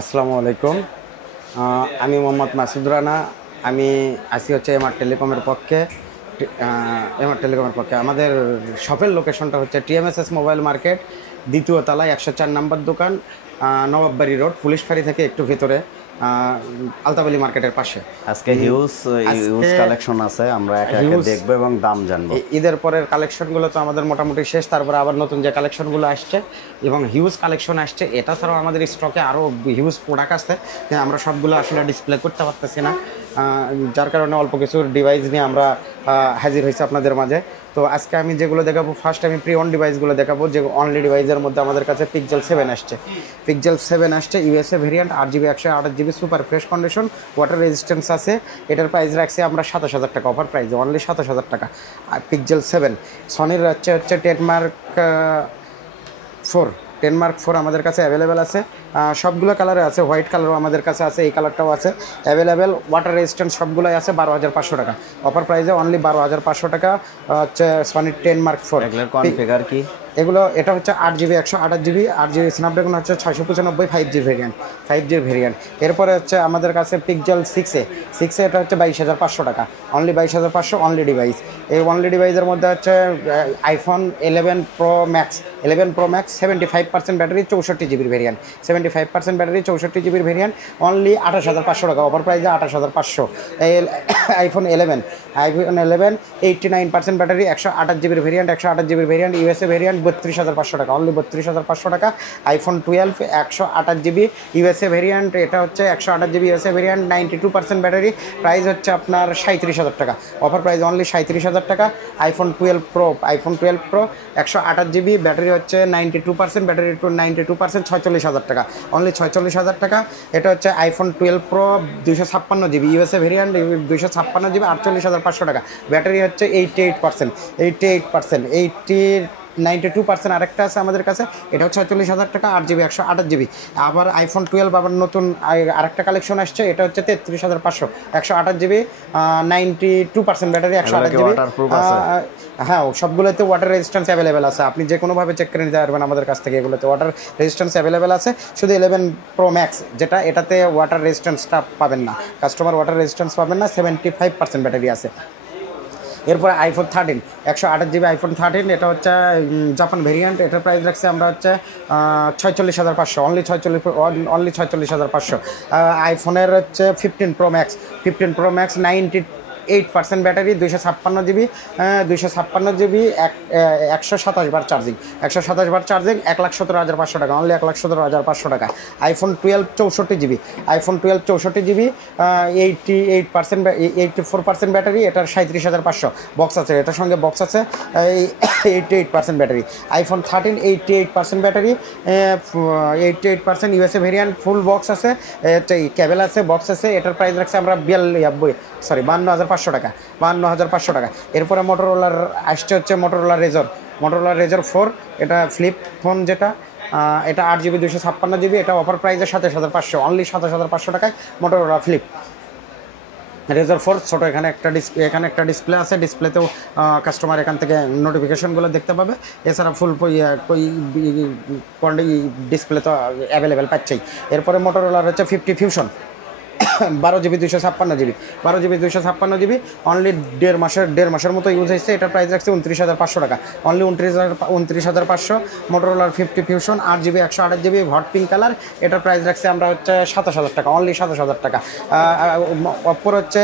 আসসালামু আলাইকুম। আমি মোহাম্মদ মাসুদ রানা। আমি আছি হচ্ছে এমআর টেলিকমের পক্ষে। আমাদের শপের লোকেশনটা হচ্ছে টিএমএসএস মোবাইল মার্কেট, দ্বিতীয় তলায় 104 নম্বর দোকান, নবাববাড়ি রোড, পুলিশ ফাঁড়ি থেকে একটু ভেতরে, আলতাবালি মার্কেটের পাশে। আজকে হিউজ কালেকশন আছে, আমরা একে একে দেখবো এবং দাম জানবো। ঈদের পরের কালেকশনগুলো তো আমাদের মোটামুটি শেষ, তারপরে আবার নতুন যে কালেকশনগুলো আসছে এবং হিউজ কালেকশন আসছে। এটা ছাড়াও আমাদের স্টকে আরও হিউজ প্রোডাক্ট আছে, আমরা সবগুলো আসলে ডিসপ্লে করতে পারতেছি না, যার কারণে অল্প কিছু ডিভাইস নিয়ে আমরা হাজির হয়েছি আপনাদের মাঝে। তো আজকে আমি যেগুলো দেখাবো, ফার্স্ট আমি প্রি অন ডিভাইসগুলো দেখাবো। যে অনলি ডিভাইসের মধ্যে আমাদের কাছে পিক্সেল 7 আসছে। পিক্সেল 7 আসছে USA variant, 8GB 128GB, super fresh condition, water resistance আছে। এটার প্রাইস রাখছি আমরা 27,000 টাকা, অফার প্রাইস অনলি 27,000 টাকা। আর পিক্সেল 7 সনির হচ্ছে 10 মার্ক 4 আমাদের কাছে অ্যাভেলেবেল আছে। সবগুলো কালারে আছে, হোয়াইট কালারও আমাদের কাছে আছে, এই কালারটাও আছে অ্যাভেলেবেল। ওয়াটার রেজিস্ট্যান্স সবগুলোই আছে। 12,500 টাকা অফার প্রাইসে, অনলি 12,500 টাকা হচ্ছে সনির 10 মার্ক 4। এগুলোর কনফিগার কি? এগুলো এটা হচ্ছে 8GB 128GB, 8GB স্ন্যাপড্রাগন হচ্ছে 695 5G ভেরিয়েন্ট। এরপরে হচ্ছে আমাদের কাছে পিক্সেল 6 এটা হচ্ছে 22,500 টাকা, অনলি 22,500 অনলি ডিভাইস। এই অনলি ডিভাইসের মধ্যে হচ্ছে iPhone 11 pro max 75% battery, 64GB variant, 75% battery, 64GB variant, only 28,500 টাকা অফার প্রাইসে, 28,500। IPhone 11 89% battery, 128GB variant, 128GB variant, USA variant, 32,500 টাকা, অনলি 32,500 টাকা। আইফোন 12 128GB ইউএসএ ভেরিয়েন্ট, এটা হচ্ছে 128GB USA variant, 92% battery, price হচ্ছে আপনার 37,000 টাকা, অফার প্রাইস অনলি 37,000 টাকা। আইফোন 12 প্রো 128GB ব্যাটারি, হচ্ছে 92% ব্যাটারি, 92%, 46,000 টাকা, অনলি 46,000 টাকা। এটা হচ্ছে iPhone 12 pro 256GB USA variant, 256GB, 48,500 টাকা, ব্যাটারি হচ্ছে 92%। আরেকটা আছে আমাদের কাছে, এটা হচ্ছে 46,000 টাকা, 8GB 128GB। আবার আইফোন 12 আবার নতুন আরেকটা কালেকশন আসছে, এটা হচ্ছে 33,500, 128GB, 92% ব্যাটারি, 128GB। হ্যাঁ, সবগুলোতে ওয়াটার রেজিস্ট্যান্স অ্যাভেলেবেল আছে, আপনি যে কোনোভাবে চেক করে নিতে পারবেন আমাদের কাছ থেকে। এগুলোতে ওয়াটার রেজিস্ট্যান্স অ্যাভেলেবেল আছে, শুধু 11 প্রো ম্যাক্স যেটা, এটাতে ওয়াটার রেজিস্ট্যান্সটা পাবেন না, কাস্টমার ওয়াটার রেজিস্ট্যান্স পাবেন না, 75% ব্যাটারি আছে। এরপরে আইফোন 13 128GB আইফোন 13, এটা হচ্ছে জাপান ভেরিয়েন্ট, এটার প্রাইস রাখছি আমরা হচ্ছে 46,500, অনলি 46,500। আইফোনের হচ্ছে 15 প্রো ম্যাক্স 98% ব্যাটারি, 256GB 127 বার চার্জিং, 1,17,500 টাকা, অনলি 1,17,500 টাকা। আইফোন 12 64GB 84% ব্যাটারি, এটার 37,500, বক্স আছে, এটার সঙ্গে বক্স আছে, 88% battery. IPhone 13 88% battery, 88% USA variant, full box আছে, কেবল আছে, বক্স আছে। এটার প্রাইস রাখছে আমরা 52,500 টাকা, 52,500 টাকা। এরপরে মোটরোলার আসছে হচ্ছে মোটরোলা রেজর 4, এটা ফ্লিপ ফোন যেটা, এটা 8GB 256GB, এটা অফার প্রাইসে 27,500, অনলি 27,500 টাকায় মোটরোলা ফ্লিপ রেজর 4 ছোটো। এখানে একটা ডিসপ্লে আছে, ডিসপ্লেতেও কাস্টমার এখান থেকে নোটিফিকেশনগুলো দেখতে পাবে। এছাড়া ফুল ডিসপ্লে তো অ্যাভেলেবেল পাচ্ছেই। এরপরে মোটরোলার হচ্ছে 50 ফিউশন 12GB 256GB, অনলি দেড় মাসের মতো ইউজ হয়েছে। এটার প্রাইস রাখছে 29,500 টাকা, only 29,500। মোটরোলার 50 fusion 8GB 128GB hot pink colour, এটার প্রাইস রাখছে আমরা হচ্ছে 27,000 টাকা, অনলি 27,000 টাকা। অপর হচ্ছে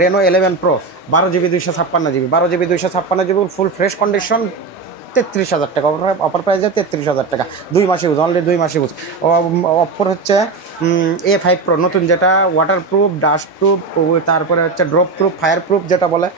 Reno 11 pro 12GB 256GB full fresh condition, 33,000 টাকা, অফার প্রাইসে 33,000 টাকা, 2 মাস ইউজ, অনলি 2 মাস ইউজ। অপর হচ্ছে A5 প্রো নতুন, যেটা ওয়াটার প্রুফ, ডাস্ট প্রুফ, তারপরে হচ্ছে ড্রপ প্রুফ, ফায়ার প্রুফ যেটা বলে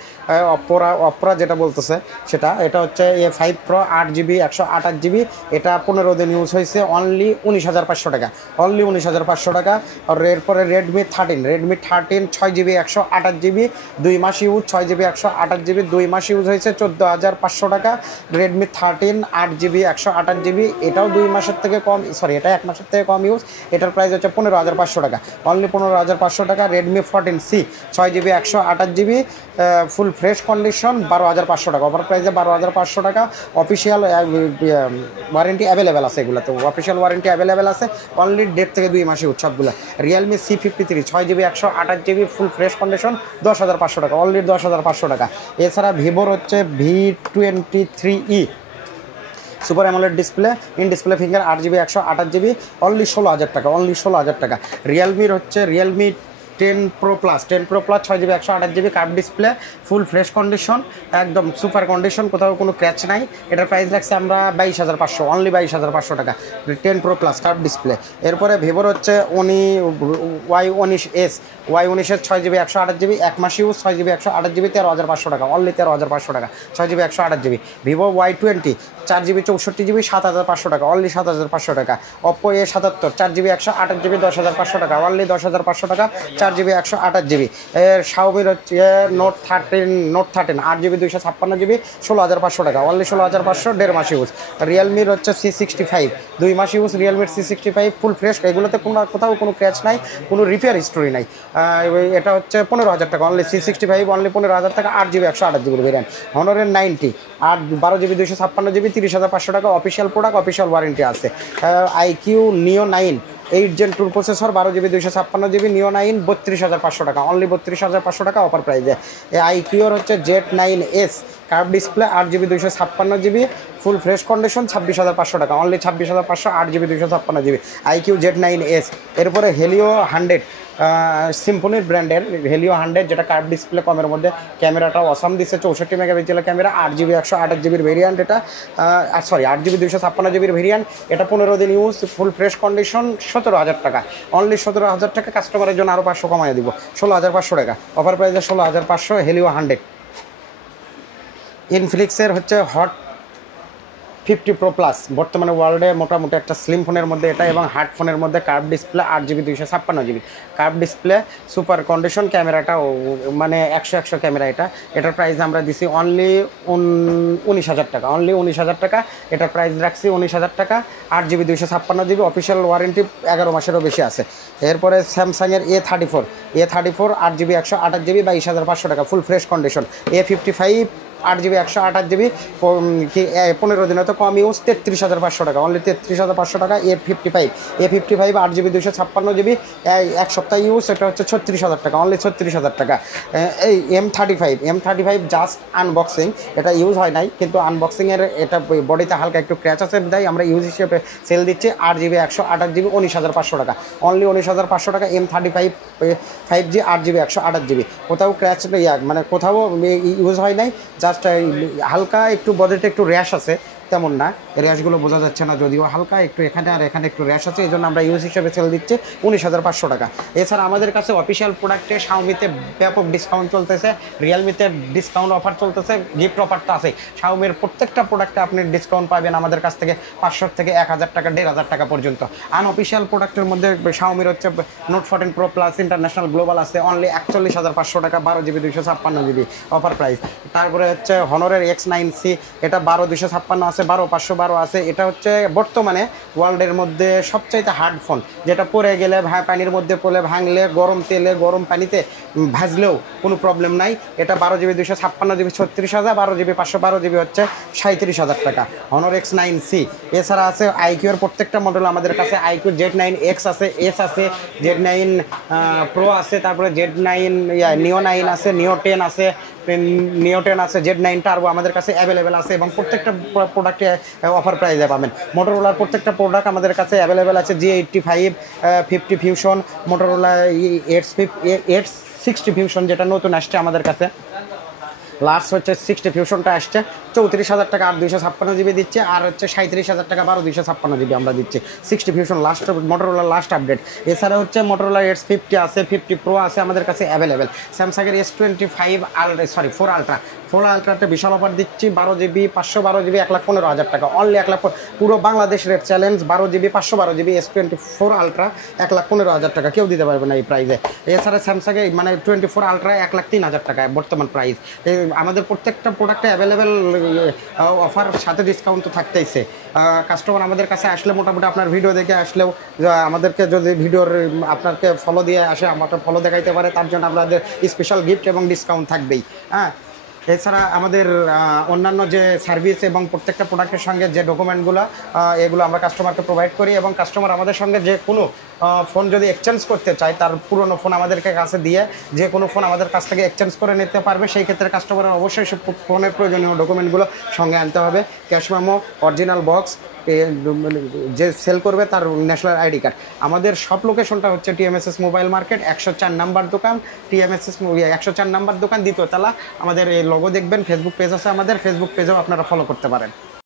অপরা যেটা বলতেছে সেটা, এটা হচ্ছে A5 প্রো 8GB 128GB, এটা 15 দিন ইউজ হয়েছে, অনলি 19,500 টাকা, অনলি 19,500 টাকা। আর এরপরে রেডমি 13 6GB 128GB 2 মাস ইউজ, 6GB 128GB 2 মাস ইউজ হয়েছে, 14,500 টাকা। রেডমি 13 8GB 128GB, এটাও 2 মাসের থেকে কম, এটা 1 মাসের থেকে কম ইউজ, এটার প্রাইস হচ্ছে 15,500 টাকা, অনলি 15,500 টাকা। রেডমি 14C 6GB 128GB ফুল ফ্রেশ কন্ডিশন 12,500 টাকা, অফার প্রাইসে 12,500 টাকা। অফিসিয়াল ওয়ারেন্টি অ্যাভেলেবেল আছে, এগুলো তো অফিসিয়াল ওয়ারেন্টি অ্যাভেলেবেল আছে, অনলি 1.5 থেকে 2 মাসে সবগুলো। রিয়েলমি C53 6GB 128GB ফুল ফ্রেশ কন্ডিশন 10,500 টাকা, অনলি 10,500 টাকা। এছাড়া ভিভোর হচ্ছে V23E super AMOLED display, in display finger 8GB 128GB, only 16,000 টাকা, অনলি 16,000 টাকা। রিয়েলমির হচ্ছে Realme 10 Pro Plus 6GB 128GB curve display, ফুল ফ্রেশ কন্ডিশন, একদম সুপার কন্ডিশন, কোথাও কোনো ক্র্যাচ নাই। এটার প্রাইস লাগছে আমরা 22,500, অনলি 22,500 টাকা। 10 Pro Plus কার্ভ ডিসপ্লে। এরপরে ভিভোর হচ্ছে Y19s 6GB 128GB 1 মাস ইউজ, 6GB 128GB 13,500 টাকা, অনলি 13,500 টাকা, 6GB 128GB। Vivo Y20 4GB 64GB 7,500 টাকা, অনলি 7,500 টাকা। Oppo A77 4GB 128GB 10,500 টাকা, অনলি 10,500 টাকা, 4GB 128GB। এর শাওমির হচ্ছে নোট 13 8GB 256GB 16,500 টাকা, অনলি 16,500, 1.5 মাস ইউজ। রিয়েলমির হচ্ছে C65 2 মাস ইউজ, রিয়েলমির C65 ফুল ফ্রেশ, এগুলোতে কোথাও কোনো ক্র্যাচ নাই, কোনো রিপেয়ার হিস্টোরি নাই। এটা হচ্ছে 15,000 টাকা, অনলি C65 অনলি 15,000 টাকা, 8GB 128GB variant. হনরের 90 12GB 256GB 30,500 টাকা, অফিসিয়াল প্রোডাক্ট, অফিসিয়াল ওয়ারেন্টি আছে। IQ Neo 9 8 Gen 2 processor 12GB 256GB Neo 9 32,500 টাকা, অনলি 32,500 টাকা, অফার প্রাইসে। IQর হচ্ছে Z9S curve display 8GB 256GB full fresh condition 26,500 টাকা, only 26,500, 8GB 256GB IQ Z9S। এরপরে Helio 100 সিম্ফনির ব্র্যান্ডের Helio 100, যেটা কার্ভ ডিসপ্লে কমের মধ্যে, ক্যামেরাটাও অসাম দিচ্ছে, 64 মেগাপিক্সেলের ক্যামেরা, 8GB 128GBর ভেরিয়েন্ট এটা, 8GB 256GBর ভেরিয়েন্ট। এটা 15 দিন ইউজ, ফুল ফ্রেশ কন্ডিশন, 17,000 টাকা, অনলি 17,000 টাকা। কাস্টমারের জন্য আরও 500 কমাই দিব, 16,500 টাকা, অফার প্রাইসে 16,500 হেলিও 100। ইনফিনিক্সের হচ্ছে হট 50 Pro Plus বর্তমানে ওয়ার্ল্ডে মোটামুটি একটা স্লিম ফোনের মধ্যে এটা, এবং হার্ড ফোনের মধ্যে curve display 8GB 256GB curve display, super condition, ক্যামেরাটাও মানে 100 ক্যামেরা। এটার প্রাইস আমরা দিছি অনলি 19,000 টাকা, অনলি 19,000 টাকা। এটার প্রাইস রাখছি 19,000 টাকা, 8GB 256GB, অফিসিয়াল ওয়ারেন্টি 11 মাসেরও বেশি আছে। এরপরে স্যামসাংয়ের A34 8GB 128GB 22,500 টাকা, ফুল fresh condition. A55 8GB 128GB 15 দিনে তো কম ইউজ, 33,500 টাকা, অনলি 33,500 টাকা। A55 8GB 256GB 1 সপ্তাহ ইউজ, এটা হচ্ছে 36,000 টাকা, অনলি 36,000 টাকা। এই M35 জাস্ট আনবক্সিং, এটা ইউজ হয় নাই, কিন্তু আনবক্সিংয়ের এটা বডিতে হালকা একটু ক্র্যাচ আছে, তাই আমরা ইউজ হিসেবে সেল দিচ্ছি। 8GB 128GB 19,500 টাকা, অনলি 19,500 টাকা। M35 5G 8GB 128GB, কোথাও ক্র্যাচ মানে কোথাও ইউজ হয় নাই, জাস্ট হালকা একটু বডিতে একটু র্যাশ আছে, তেমন না, র্যাশগুলো বোঝা যাচ্ছে না, যদিও হালকা একটু এখানে আর এখানে একটু র্যাশ আছে, এই জন্য আমরা ইউজ হিসেবে সেল দিচ্ছি 19,500 টাকা। এছাড়া আমাদের কাছে অফিসিয়াল প্রোডাক্টে শাওমিতে ব্যাপক ডিসকাউন্ট চলতেছে, রিয়েলমিতে ডিসকাউন্ট অফার চলতেছে, গিফট অফার তো আছে। শাওমির প্রত্যেকটা প্রোডাক্টে আপনি ডিসকাউন্ট পাবেন আমাদের কাছ থেকে 500 থেকে 1,000 টাকা 1,500 টাকা পর্যন্ত। আনঅফিসিয়াল প্রোডাক্টের মধ্যে শাওমির হচ্ছে note 14 Pro Plus international global আছে, অনলি 41,500 টাকা, 12GB 256GB অফার প্রাইস। তারপরে হচ্ছে হনরের X9C, এটা 12,256 আছে, 12,512 আছে। এটা হচ্ছে বর্তমানে ওয়ার্ল্ডের মধ্যে সবচাইতে হার্ড ফোন, যেটা পরে গেলে পানির মধ্যে পড়লে, ভাঙলে, গরম তেলে, গরম পানিতে ভাজলেও কোনো প্রবলেম নাই। এটা 12GB 256GB 36,000, 12GB 512GB হচ্ছে 37,000 টাকা, হনর X9C। এছাড়া আছে IQর প্রত্যেকটা মডেল আমাদের কাছে, IQ Z9X আছে, S আছে, Z9 Pro আছে, তারপরে Z9 Neo 9 আছে, Neo 10 আছে, Neo 10 আছে, Z9 Turbo আমাদের কাছে অ্যাভেলেবেল আছে, এবং প্রত্যেকটা প্রোডাক্টে অফার প্রাইসে পাবেন। মোটরোলার প্রত্যেকটা প্রোডাক্ট আমাদের কাছে অ্যাভেলেবেল আছে, G85 50 ফিউশন, মোটরোলা 860 ফিউশন যেটা নতুন আসছে আমাদের কাছে, লাস্ট হচ্ছে 60 ফিউশনটা আসছে 34,000 টাকা, 8,256GB দিচ্ছে, আর হচ্ছে 37,000 টাকা 12,256GB আমরা দিচ্ছি। 60 ফিউশন লাস্ট মোটরোলার লাস্ট আপডেট। এছাড়া হচ্ছে মোটরোলার S50 আছে, 50 Pro আছে আমাদের কাছে অ্যাভেলেবেল। স্যামসাংয়ের S25 4 আলট্রাতে বিশাল অফার দিচ্ছি, 12GB 512GB 1,15,000 টাকা, অনলি 1 লাখ, পুরো Bangladesh rate challenge. 12GB 512GB S24 ultra 1,15,000 টাকা, কেউ দিতে পারবে না এই প্রাইসে। এছাড়া স্যামসাংয়ে মানে 24 আলট্রা 1,03,000 টাকা বর্তমান প্রাইস। আমাদের প্রত্যেকটা প্রোডাক্টে অ্যাভেলেবেল অফার সাথে ডিসকাউন্ট তো থাকতেইছে। কাস্টমার আমাদের কাছে আসলে মোটামুটি আপনার ভিডিও দেখে আসলেও আমাদেরকে যদি ভিডিওর আপনাকে ফলো দিয়ে আসে, আমাকে ফলো দেখাইতে পারে, তার জন্য আমাদের স্পেশাল গিফট এবং ডিসকাউন্ট থাকবেই। হ্যাঁ, এছাড়া আমাদের অন্যান্য যে সার্ভিস এবং প্রত্যেকটা প্রোডাক্টের সঙ্গে যে ডকুমেন্টগুলো, এগুলো আমরা কাস্টমারকে প্রোভাইড করি, এবং কাস্টমার আমাদের সঙ্গে যে কোনো ফোন যদি এক্সচেঞ্জ করতে চায়, তার পুরনো ফোন আমাদেরকে কাছে দিয়ে যে কোনো ফোন আমাদের কাছ থেকে এক্সচেঞ্জ করে নিতে পারবে। সেই ক্ষেত্রে কাস্টমারের অবশ্যই সে ফোনের প্রয়োজনীয় ডকুমেন্টগুলো সঙ্গে আনতে হবে, ক্যাশ মেমো, অরিজিনাল বক্স, যে সেল করবে তার ন্যাশনাল আইডি কার্ড। আমাদের সব লোকেশনটা হচ্ছে টিএমএসএস মোবাইল মার্কেট, 104 নাম্বার দোকান, টিএমএসএস 104 নাম্বার দোকান, দ্বিতীয় তলা। আমাদের এই লোগো দেখবেন, ফেসবুক পেজ আছে, আমাদের ফেসবুক পেজেও আপনারা ফলো করতে পারেন।